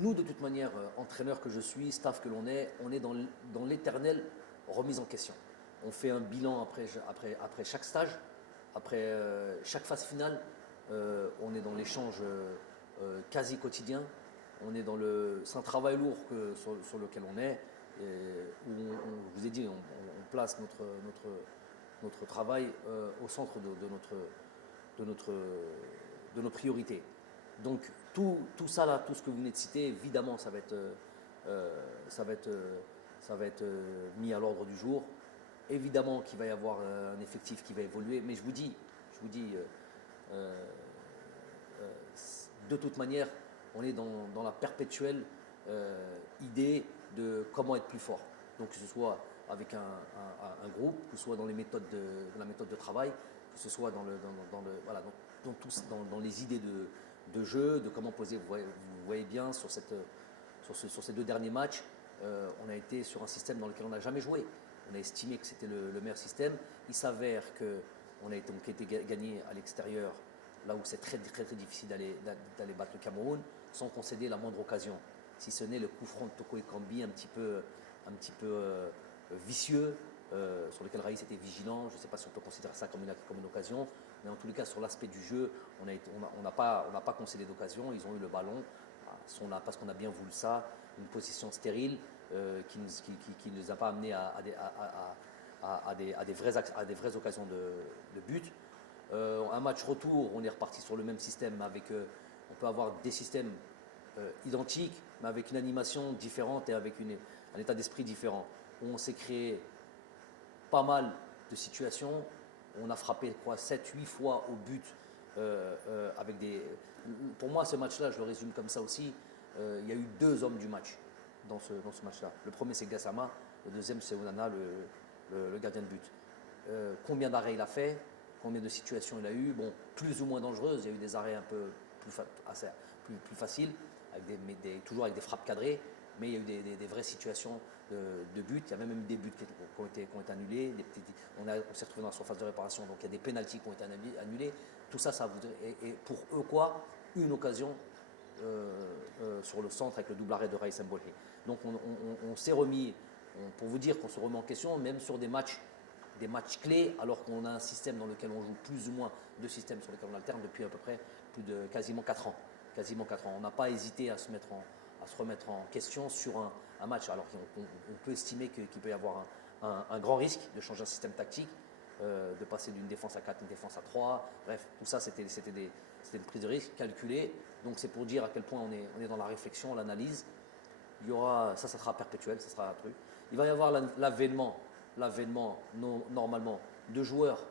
nous, de toute manière, entraîneur que je suis, staff que l'on est, on est dans l'éternelle remise en question. On fait un bilan après chaque stage, après chaque phase finale. On est dans l'échange quasi quotidien. C'est un travail lourd sur lequel on est. Où je vous ai dit, on place notre travail au centre de nos priorités. Donc tout ça là, tout ce que vous venez de citer, évidemment, ça va être mis à l'ordre du jour. Évidemment qu'il va y avoir un effectif qui va évoluer, mais je vous dis, de toute manière, on est dans la perpétuelle idée de comment être plus fort. Donc que ce soit avec un groupe, que ce soit dans la méthode de travail, que ce soit voilà, dans les idées de jeu, de comment poser. Vous voyez bien sur ces 2 derniers matchs, on a été sur un système dans lequel on n'a jamais joué. On a estimé que c'était le meilleur système. Il s'avère qu'on a été gagné à l'extérieur, là où c'est très, très, très difficile d'aller battre le Cameroun, sans concéder la moindre occasion. Si ce n'est le coup franc de Toko Ekambi, un petit peu vicieux, sur lequel Raïs était vigilant. Je ne sais pas si on peut considérer ça comme une occasion, mais en tous les cas, sur l'aspect du jeu, on n'a pas concédé d'occasion. Ils ont eu le ballon, sont là parce qu'on a bien voulu ça, une position stérile qui ne nous a pas amené à des vraies occasions de but. Un match retour, on est reparti sur le même système. On peut avoir des systèmes identiques, mais avec une animation différente et avec un état d'esprit différent. On s'est créé pas mal de situations. On a frappé 7-8 fois au but avec Pour moi, ce match-là, je le résume comme ça aussi. Il y a eu 2 hommes du match dans ce match-là. Le premier, c'est Gassama. Le deuxième, c'est Onana, le gardien de but. Combien d'arrêts il a fait? Combien de situations il a eu? Bon, plus ou moins dangereuses. Il y a eu des arrêts un peu plus faciles, toujours avec des frappes cadrées. Mais il y a eu des vraies situations de but. Il y a même eu des buts qui ont été annulés. On s'est retrouvé dans la surface de réparation. Donc il y a des pénaltys qui ont été annulés. Tout ça, et pour eux quoi? Une occasion sur le centre avec le double arrêt de Raïs Mbolhi. Donc on s'est remis, pour vous dire qu'on se remet en question, même sur des matchs clés, alors qu'on a un système dans lequel on joue plus ou moins 2 systèmes sur lesquels on alterne depuis à peu près quasiment 4 ans. On n'a pas hésité à se remettre en question sur un match, alors qu'on peut estimer qu'il peut y avoir un grand risque de changer un système tactique, de passer d'une défense à 4 à une défense à 3. Bref, tout ça, c'était une prise de risque calculée. Donc c'est pour dire à quel point on est dans la réflexion, l'analyse. Ça sera perpétuel, ça sera un truc. Il va y avoir l'avènement normalement de joueurs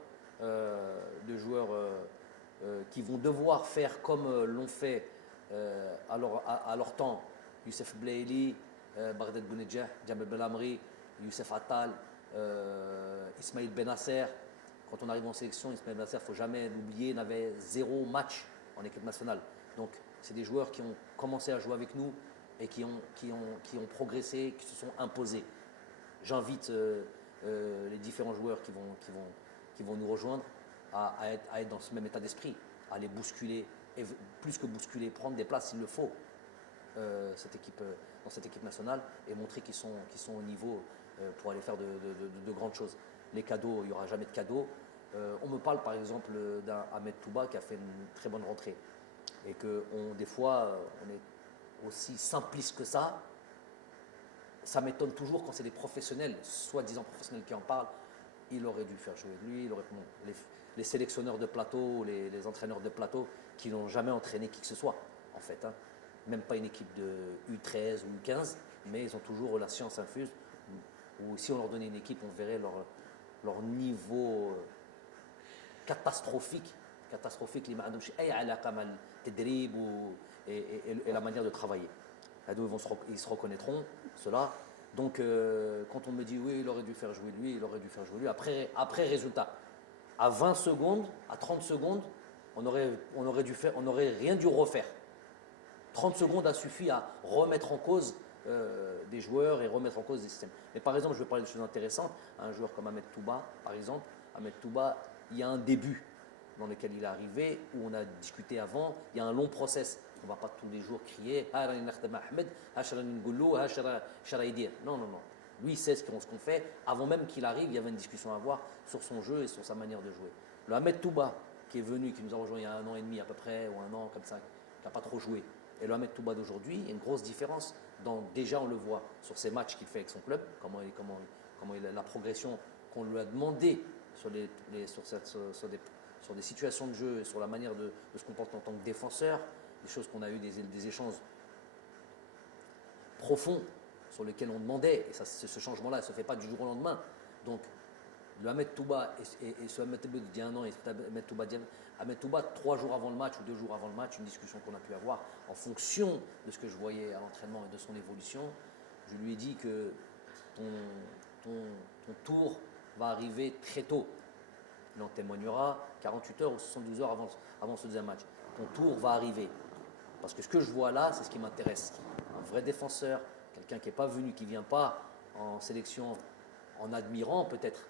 qui vont devoir faire comme l'ont fait à leur temps Youssef Blaili, Baghdad Bounedjah, Djamel Belamri, Youssef Attal, Ismail Benasser. Quand on arrive en sélection, Ismail Benasser, il ne faut jamais l'oublier, n'avait 0 match en équipe nationale. Donc c'est des joueurs qui ont commencé à jouer avec nous et qui ont progressé, qui se sont imposés. J'invite les différents joueurs qui vont nous rejoindre à être dans ce même état d'esprit, à les bousculer, et plus que bousculer, prendre des places s'il le faut dans cette équipe nationale et montrer qu'ils sont au niveau pour aller faire de grandes choses. Les cadeaux, il n'y aura jamais de cadeaux. On me parle par exemple d'un Ahmed Touba qui a fait une très bonne rentrée et que des fois on est aussi simpliste que ça. Ça m'étonne toujours quand c'est des professionnels, soi-disant professionnels qui en parlent. Il aurait dû faire jouer lui, les sélectionneurs de plateau, les entraîneurs de plateau qui n'ont jamais entraîné qui que ce soit, en fait. Même pas une équipe de U13 ou U15, mais ils ont toujours la science infuse. Ou si on leur donnait une équipe, on verrait leur niveau catastrophique, et la manière de travailler. Ils se reconnaîtront, cela. Donc, quand on me dit oui, il aurait dû faire jouer lui, après résultat, à 20 secondes, à 30 secondes, on n'aurait rien dû refaire. 30 secondes a suffi à remettre en cause des joueurs et remettre en cause des systèmes. Mais par exemple, je vais parler de choses intéressantes. Un joueur comme Ahmed Touba, par exemple, il y a un début. dans lequel il est arrivé, où on a discuté avant, il y a un long process. On ne va pas tous les jours crier non, non, non. Lui, il sait ce qu'on fait. Avant même qu'il arrive, il y avait une discussion à avoir sur son jeu et sur sa manière de jouer. Le Ahmed Touba, qui est venu, qui nous a rejoint il y a 1 an et demi à peu près, ou 1 an comme ça, qui n'a pas trop joué. Et le Ahmed Touba d'aujourd'hui, il y a une grosse différence. Déjà, on le voit sur ces matchs qu'il fait avec son club, la progression qu'on lui a demandé sur des situations de jeu, sur la manière de se comporter en tant que défenseur, des choses qu'on a eu des échanges profonds sur lesquels on demandait, et ce changement-là ne se fait pas du jour au lendemain. Donc, le Ahmed Touba et ce Ahmed Touba d'il y a 1 an et Ahmed Touba 3 jours avant le match ou 2 jours avant le match, une discussion qu'on a pu avoir en fonction de ce que je voyais à l'entraînement et de son évolution, je lui ai dit que ton tour va arriver très tôt. Il en témoignera 48 heures ou 72 heures avant ce deuxième match. Ton tour va arriver. Parce que ce que je vois là, c'est ce qui m'intéresse. Un vrai défenseur, quelqu'un qui n'est pas venu, qui ne vient pas en sélection en admirant peut-être.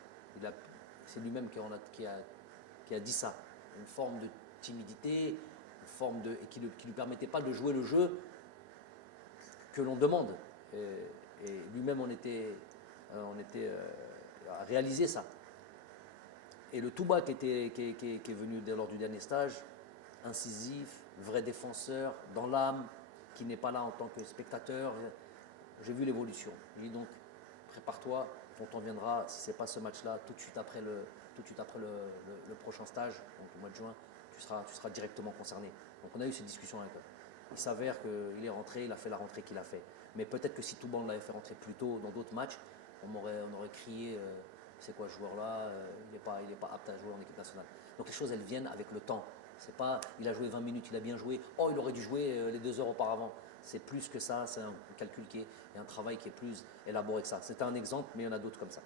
C'est lui-même qui a dit ça. Une forme de timidité, et qui ne lui permettait pas de jouer le jeu que l'on demande. Et lui-même, on était à réaliser ça. Et le Touba qui est venu lors du dernier stage, incisif, vrai défenseur, dans l'âme, qui n'est pas là en tant que spectateur, j'ai vu l'évolution. J'ai dit donc, prépare-toi, ton temps viendra, si ce n'est pas ce match-là, tout de suite après le prochain stage, donc au mois de juin, tu seras directement concerné. Donc on a eu cette discussion avec eux. Il s'avère qu'il est rentré, il a fait la rentrée qu'il a fait. Mais peut-être que si Touba l'avait fait rentrer plus tôt dans d'autres matchs, on aurait crié c'est quoi ce joueur-là, il n'est pas apte à jouer en équipe nationale. Donc les choses, elles viennent avec le temps. C'est pas, il a joué 20 minutes, il a bien joué, oh il aurait dû jouer les 2 heures auparavant. C'est plus que ça, c'est un calcul et un travail qui est plus élaboré que ça. C'est un exemple, mais il y en a d'autres comme ça.